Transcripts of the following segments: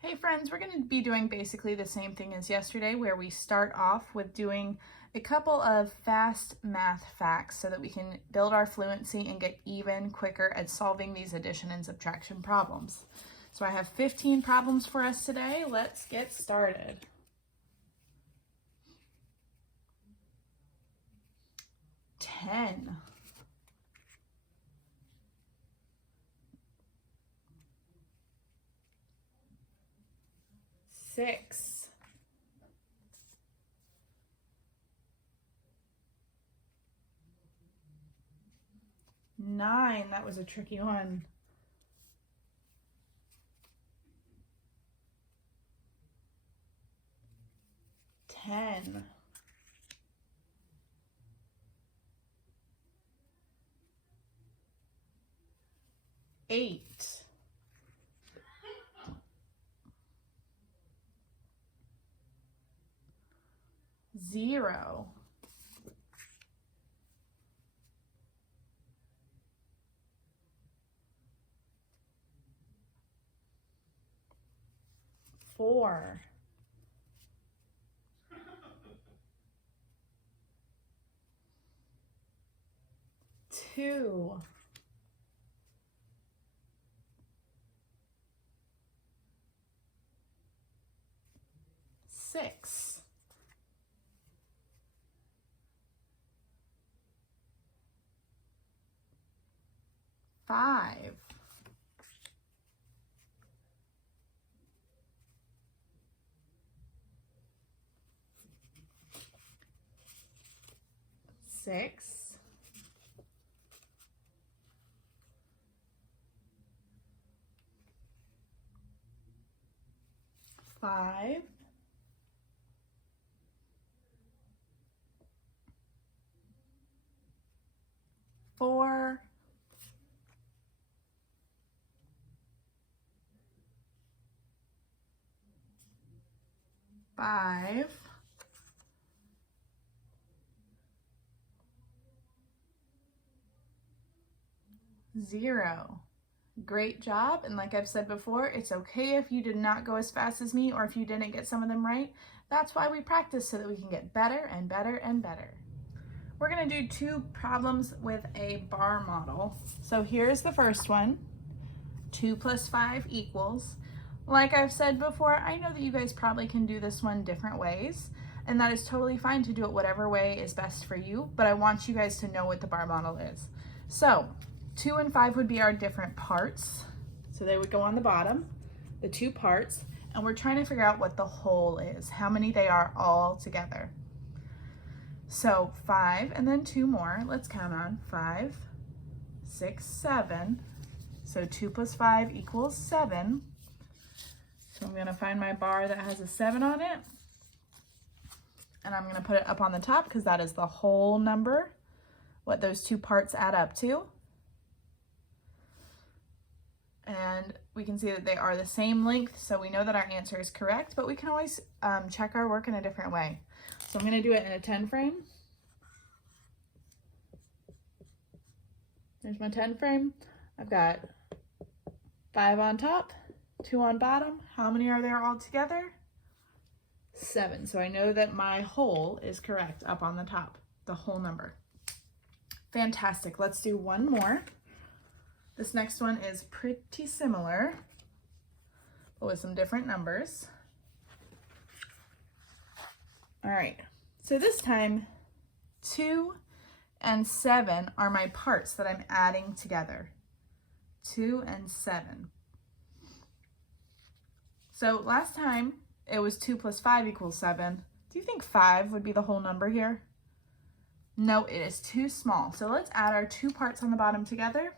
Hey friends, we're going to be doing basically the same thing as yesterday, where we start off with doing a couple of fast math facts so that we can build our fluency and get even quicker at solving these addition and subtraction problems. So I have 15 problems for us today. Let's get started. Ten. 6. 9. That was a tricky one. 10. 8. 0. 4. 2. 6. 5. 6. 5. 4. 5. 0. Great job. And like I've said before, it's okay if you did not go as fast as me or if you didn't get some of them right. That's why we practice, so that we can get better and better and better. We're going to do 2 problems with a bar model. So here's the first one. 2 plus 5 equals. Like I've said before, I know that you guys probably can do this one different ways, and that is totally fine to do it whatever way is best for you, but I want you guys to know what the bar model is. So 2 and 5 would be our different parts. So they would go on the bottom, the 2 parts, and we're trying to figure out what the whole is, how many they are all together. So 5 and then 2 more, let's count on 5, 6, 7. So 2 plus 5 equals 7. So I'm gonna find my bar that has a 7 on it, and I'm gonna put it up on the top because that is the whole number, what those 2 parts add up to. And we can see that they are the same length, so we know that our answer is correct, but we can always check our work in a different way. So I'm gonna do it in a 10 frame. There's my 10 frame. I've got 5 on top, 2 on bottom. How many are there all together? 7. So I know that my whole is correct up on the top, the whole number. Fantastic. Let's do one more. This next one is pretty similar, but with some different numbers. All right, so this time 2 and 7 are my parts that I'm adding together. 2 and 7. So last time it was 2 plus 5 equals 7. Do you think 5 would be the whole number here? No, it is too small. So let's add our 2 parts on the bottom together.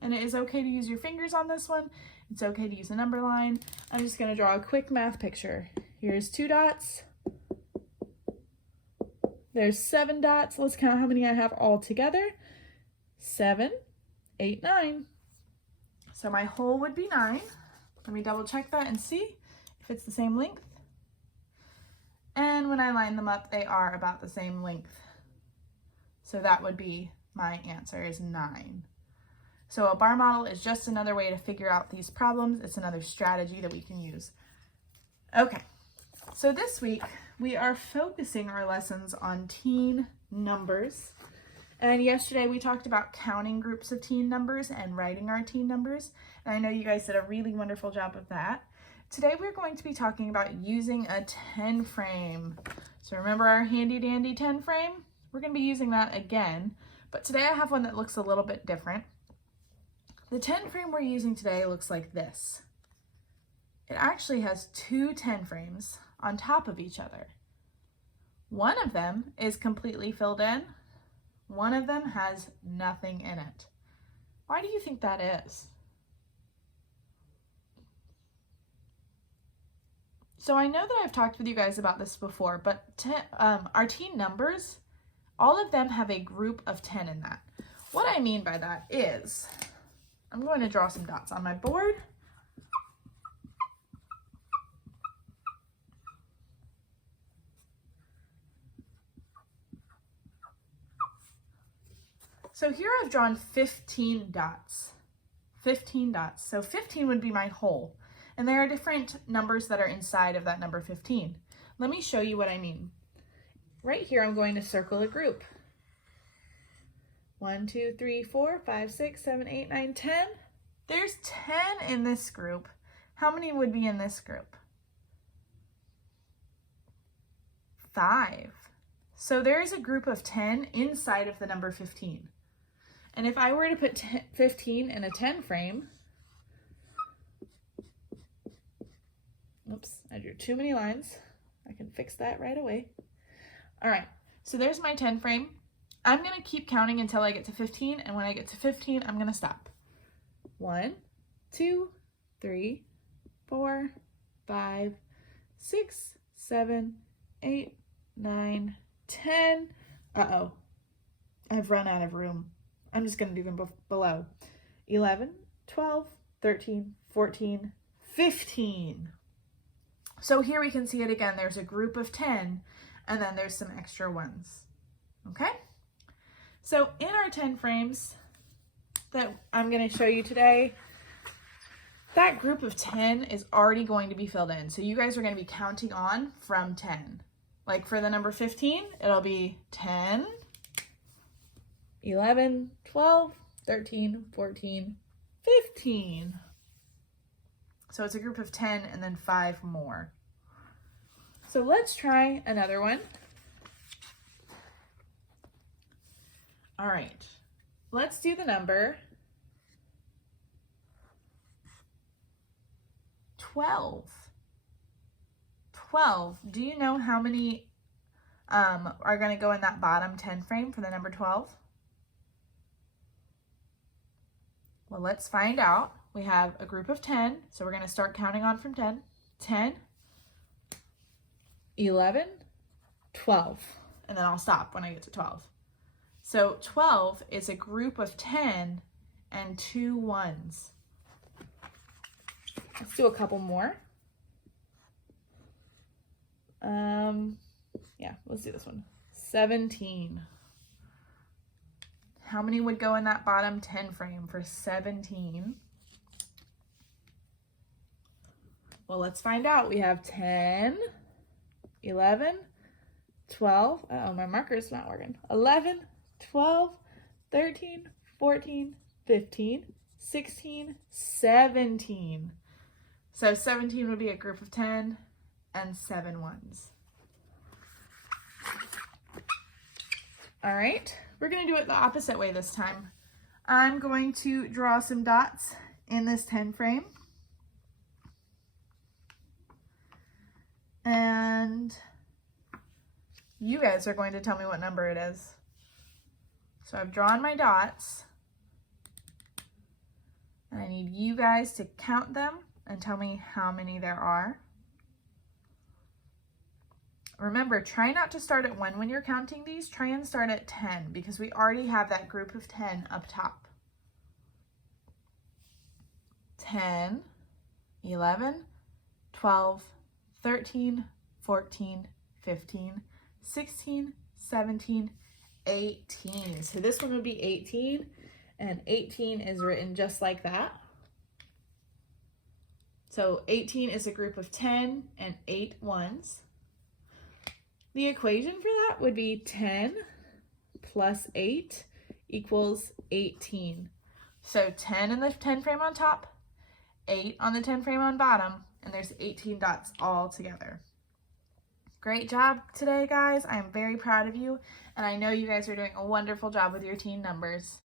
And it is okay to use your fingers on this one. It's okay to use a number line. I'm just going to draw a quick math picture. Here's 2 dots. There's 7 dots. Let's count how many I have all together. 7, 8, 9. So my whole would be 9. Let me double check that and see if it's the same length. And when I line them up, they are about the same length. So that would be my answer, is 9. So a bar model is just another way to figure out these problems. It's another strategy that we can use. Okay, so this week we are focusing our lessons on teen numbers. And yesterday we talked about counting groups of teen numbers and writing our teen numbers. And I know you guys did a really wonderful job of that. Today we're going to be talking about using a 10 frame. So remember our handy dandy 10 frame? We're going to be using that again, but today I have one that looks a little bit different. The 10 frame we're using today looks like this. It actually has two 10 frames on top of each other. One of them is completely filled in. One of them has nothing in it. Why do you think that is? So I know that I've talked with you guys about this before, but our teen numbers, all of them have a group of 10 in that. What I mean by that is, I'm going to draw some dots on my board. So here I've drawn 15 dots. 15 dots. So 15 would be my whole. And there are different numbers that are inside of that number 15. Let me show you what I mean. Right here, I'm going to circle a group. 1, 2, 3, 4, 5, 6, 7, 8, 9, 10. There's 10 in this group. How many would be in this group? 5. So there's a group of 10 inside of the number 15. And if I were to put 15 in a 10 frame, oops, I drew too many lines. I can fix that right away. All right, so there's my 10 frame. I'm gonna keep counting until I get to 15, and when I get to 15, I'm gonna stop. 1, 2, 3, 4, 5, 6, 7, 8, 9, 10. Uh-oh, I've run out of room. I'm just gonna do them below. 11, 12, 13, 14, 15. So here we can see it again. There's a group of 10, and then there's some extra ones, okay? So in our 10 frames that I'm gonna show you today, that group of 10 is already going to be filled in. So you guys are gonna be counting on from 10. Like for the number 15, it'll be 10, 11, 12, 13, 14, 15. So it's a group of 10 and then 5 more. So let's try another one. All right, let's do the number 12. 12, do you know how many are gonna go in that bottom 10 frame for the number 12? Well, let's find out. We have a group of 10, so we're gonna start counting on from 10. 10, 11, 12, and then I'll stop when I get to 12. So 12 is a group of 10 and 2 ones. Let's do a couple more. Yeah, let's do this one. 17. How many would go in that bottom 10 frame for 17? Well, let's find out. We have 10, 11, 12. Uh-oh, my marker's not working. 11, 12, 13, 14, 15, 16, 17. So 17 would be a group of 10 and 7 ones. All right, we're gonna do it the opposite way this time. I'm going to draw some dots in this 10 frame. And you guys are going to tell me what number it is. So I've drawn my dots, and I need you guys to count them and tell me how many there are. Remember, try not to start at 1 when you're counting these. Try and start at 10 because we already have that group of 10 up top. 10, 11, 12, 13, 14, 15, 16, 17, 18. So this one would be 18. And 18 is written just like that. So 18 is a group of 10 and 8 ones. The equation for that would be 10 plus 8 equals 18. So 10 in the 10 frame on top, 8 on the 10 frame on bottom, and there's 18 dots all together. Great job today, guys. I'm very proud of you, and I know you guys are doing a wonderful job with your teen numbers.